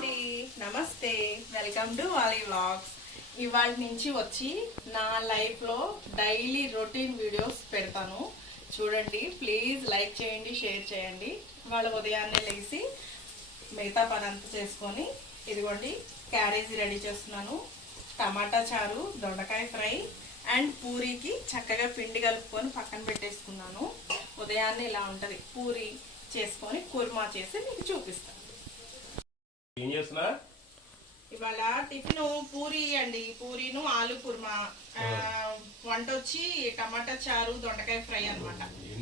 అండి, నమస్తే, welcome to volley vlogs. ఇవాళ నుంచి వచ్చి నా లైఫ్లో డైలీ రొటీన్ వీడియోస్ పెడతాను. చూడండి, ప్లీజ్ లైక్ చేయండి, షేర్ చేయండి. వాళ్ళ ఉదయాన్నే లేచి మిగతా పని అంతా చేసుకొని ఇదిగోండి క్యారేజీ రెడీ చేస్తున్నాను. టమాటా చారు, దొండకాయ ఫ్రై అండ్ పూరీకి చక్కగా పిండి కలుపుకొని పక్కన పెట్టేసుకున్నాను. ఉదయాన్నే ఇలా ఉంటుంది. పూరి చేసుకొని కుర్మా చేసి మీకు చూపిస్తాను. ఏం చేస్తున్నా? ఇవాళ టిఫిన్ పూరి అండి, పూరీను ఆలు కుర్మా. వంట వచ్చి టమాటా చారు, దొండకాయ ఫ్రై అన్నమాట.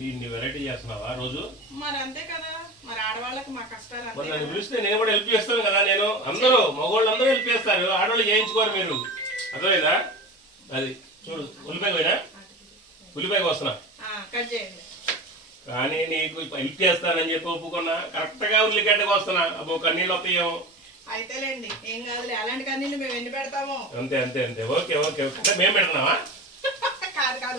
ఇన్ని వెరైటీ చేస్తున్నావా రోజు? మరి అంతే కదా, మరి ఆడవాళ్ళకి మా కష్టాలు నన్ను పిలిస్తే నేను కూడా హెల్ప్ చేస్తాను కదా. నేను అందరూ మగవాళ్ళు అందరూ హెల్ప్ చేస్తారు, ఆడవాళ్ళు చేయించుకోరు. మీరు అర్థమైందా? అది చూడు, ఉల్లిపాయ పోయినా ఉల్లిపాయ వస్తున్నా కట్ చేయండి. కానీ నీకు హెల్ప్ చేస్తానని చెప్పి ఒప్పుకున్నా, కరెక్ట్ గా ఉల్లిగడ్డకు వస్తున్నా. అబ్బో కన్నీళ్ళు వస్తాయేమో. అయితేలేండి, ఏం కాదులే, అలాంటి కన్నీళ్ళు మేము ఎన్ని పెడతామో. అంతే అంతే అంతే. Okay okay okay. అంటే మేము పెడుతున్నావా? కాదు కాదు,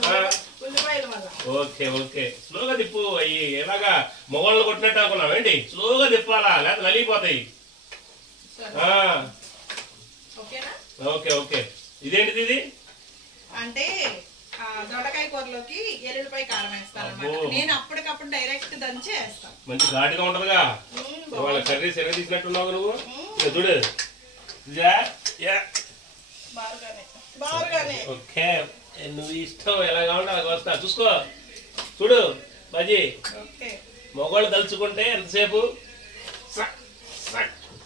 ఉల్లిపాయల వల్ల. Okay okay. స్లోగా తిప్పు. అయ్యి ఎలాగా మొగళ్ళు కొట్టినట్టు అనుకున్నావు ఏంటి? స్లోగా తిప్పాలా, లేకపోతే నలిగిపోతాయి. Okay okay. ఇదేంటిది? ఇది అంటే దొండకాయ కూరలోకి ఎల్లుల్లిపాయ కారం వేస్తాను. నేను అప్పటికప్పుడు డైరెక్ట్ దంచి వేస్తాను. మంచి ఘాటుగా ఉంటదిగా. వాళ్ళ కర్రీ సెరగ తీసినట్టున్నావు నువ్వు. చూడు. ఓకే, నువ్వు ఇష్టం ఎలా కావాలంటే అలా వస్తా. చూసుకో. చూడు బాజీ, మొగోళ్ళు తలుచుకుంటే ఎంతసేపు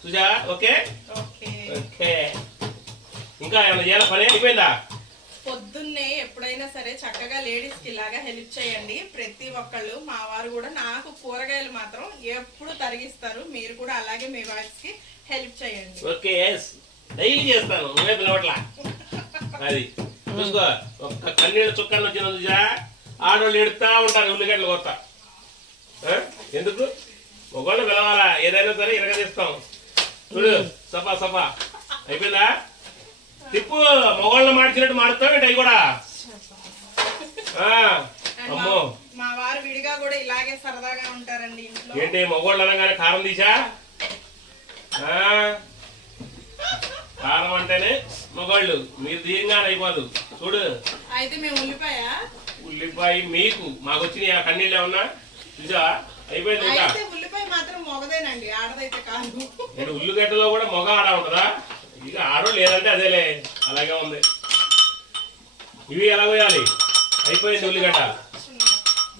చూసా. Okay okay. ఇంకా ఏమైనా చేయాల? పని అయిపోయిందా? పొద్దున్నే ఎప్పుడైనా సరే చక్కగా లేడీస్ కి ఇలాగా హెల్ప్ చేయండి ప్రతి ఒక్కళ్ళు. మా వారు కూడా నాకు కూరగాయలు మాత్రం ఎప్పుడు తరిగిస్తారు. మీరు కూడా అలాగే మీ వైఫ్ కి హెల్ప్ చేయండి. ఓకే, డైలీ చేస్తాను. నువ్వే పిలవట్లా. అది చూసుకో. ఒక్క కన్నీళ్ళ చుక్కలు వచ్చిన ఆడవాళ్ళు ఎడుతా ఉంటారు ఉల్లిగడ్డలు కొత్త. ఎందుకు? ఒకళ్ళు పిలవాలా, ఏదైనా సరే ఇరగదీస్తాం. చూడు, సఫా సఫా. అయిపోయిందా? తిప్పు. మొగోళ్ళు మార్చినట్టు మారుతావు ఏంటి? అవి కూడా అమ్మో. మా వారు విడిగా కూడా ఇలాగే సరదాగా ఉంటారండి ఇంట్లో. ఏంటి మొగోళ్ళు అనగానే కారం తీసా? కారం అంటేనే మొగోళ్ళు, మీరు తీయంగానే అయిపోదు. చూడు. అయితే మేము ఉల్లిపాయ మీకు, మాకు వచ్చిన కన్నీళ్ళు ఏమన్నా చూసా? అయిపోయింది. ఇంకా ఉల్లిపాయ మాత్రం మొగదేనండి, ఆడదైతే కాదు. నేను ఉల్లిగడ్డలో కూడా మొగ ఆడ ఉంటుందా? ఇక ఆడో లేదంటే అదేలే, అలాగే ఉంది. ఇవి ఎలా పోయాలి? అయిపోయింది ఉల్లిగడ్డ.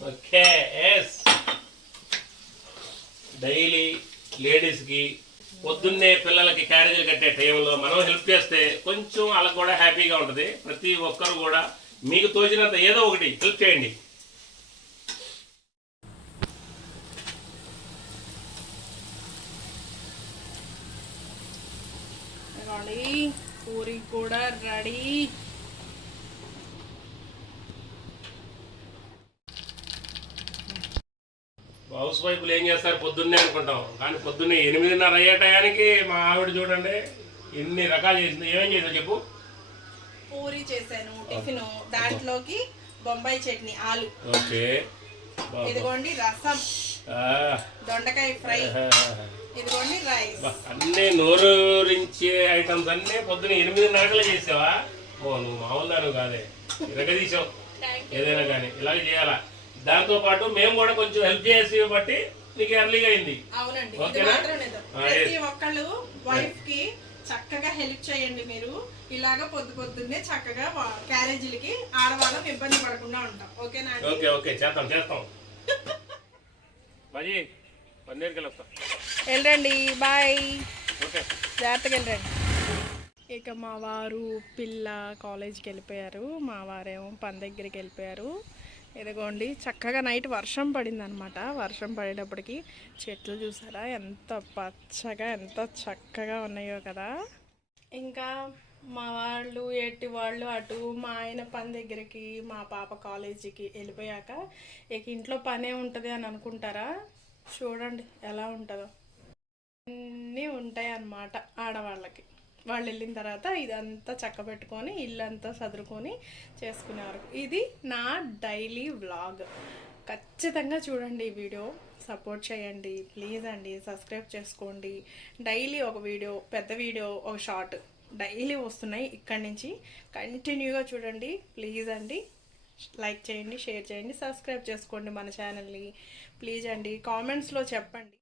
ఓకే. ఎస్, డైలీ లేడీస్కి పొద్దున్నే పిల్లలకి క్యారేజీలు కట్టే టైంలో మనం హెల్ప్ చేస్తే కొంచెం వాళ్ళకి కూడా హ్యాపీగా ఉంటుంది. ప్రతి ఒక్కరు కూడా మీకు తోచినంత ఏదో ఒకటి హెల్ప్ చేయండి. పూరి కూడా రెడీ. హౌస్ వైఫ్లు ఏం చేస్తారు? పొద్దున్నే అనుకుంటాం, కానీ పొద్దున్నే 8:30 అయ్యే టయానికి మా ఆవిడ చూడండి ఎన్ని రకాలు చేసింది. ఏమేం చేసావు చెప్పు? పూరి చేశాను టిఫిన్, దాంట్లోకి బొంబాయి చట్నీ, ఆలు. ఓకే. ఇదిగోండి రసం, దొండకాయ ఫ్రై, ఇదిగోండి రైస్. అన్ని నోరూరించే ఐటమ్స్ అన్నీ పొద్దున్న 8:30 చేసావా? ఓ, నువ్వు మామూలు దాని కాదే, ఇరగదీసావు. ఏదైనా కానీ ఇలాగే చేయాలా. దాంతో పాటు మేము కూడా కొంచెం హెల్ప్ చేసి బట్టి నీకు ఎర్లీగా అయింది. అవునండి, ప్రతి ఒక్కళ్ళు వైఫ్ కి చక్కగా హెల్ప్ చేయండి. మీరు ఇలాగా పొద్దున్నే చక్కగా క్యారేజీలకి ఆడవాళ్ళం ఇబ్బంది పడకుండా ఉంటాం. ఓకేనా? ఓకే ఓకే, చేస్తాం చేస్తాం. బాజీ, పన్నీర్కి వస్తాం. వెళ్ళండి, బాయ్. జాగ్రత్తగా వెళ్ళండి. ఇక మా వారు పిల్ల కాలేజీకి వెళ్ళిపోయారు, మా వారేమో పని దగ్గరికి వెళ్ళిపోయారు. ఇదిగోండి చక్కగా నైట్ వర్షం పడింది అనమాట. వర్షం పడేటప్పటికి చెట్లు చూసారా ఎంత పచ్చగా ఎంత చక్కగా ఉన్నాయో కదా. ఇంకా మా వాళ్ళు ఎట్టి వాళ్ళు అటు, మా ఆయన పని దగ్గరికి, మా పాప కాలేజీకి వెళ్ళిపోయాక ఇక ఇంట్లో పనే ఉంటుంది అని అనుకుంటారా? చూడండి ఎలా ఉంటుందో. అన్నీ ఉంటాయి అన్నమాట ఆడవాళ్ళకి. వాళ్ళు వెళ్ళిన తర్వాత ఇదంతా చక్కబెట్టుకొని ఇల్లంతా సదురుకొని చేసుకునేవారు. ఇది నా డైలీ వ్లాగ్. ఖచ్చితంగా చూడండి ఈ వీడియో, సపోర్ట్ చేయండి ప్లీజ్ అండి. సబ్స్క్రైబ్ చేసుకోండి. డైలీ ఒక వీడియో, పెద్ద వీడియో, ఒక షార్ట్ డైలీ వస్తున్నాయి. ఇక్కడి నుంచి కంటిన్యూగా చూడండి ప్లీజ్ అండి. లైక్ చేయండి, షేర్ చేయండి, సబ్స్క్రైబ్ చేసుకోండి మన ఛానల్ని ప్లీజ్ అండి. కామెంట్స్లో చెప్పండి.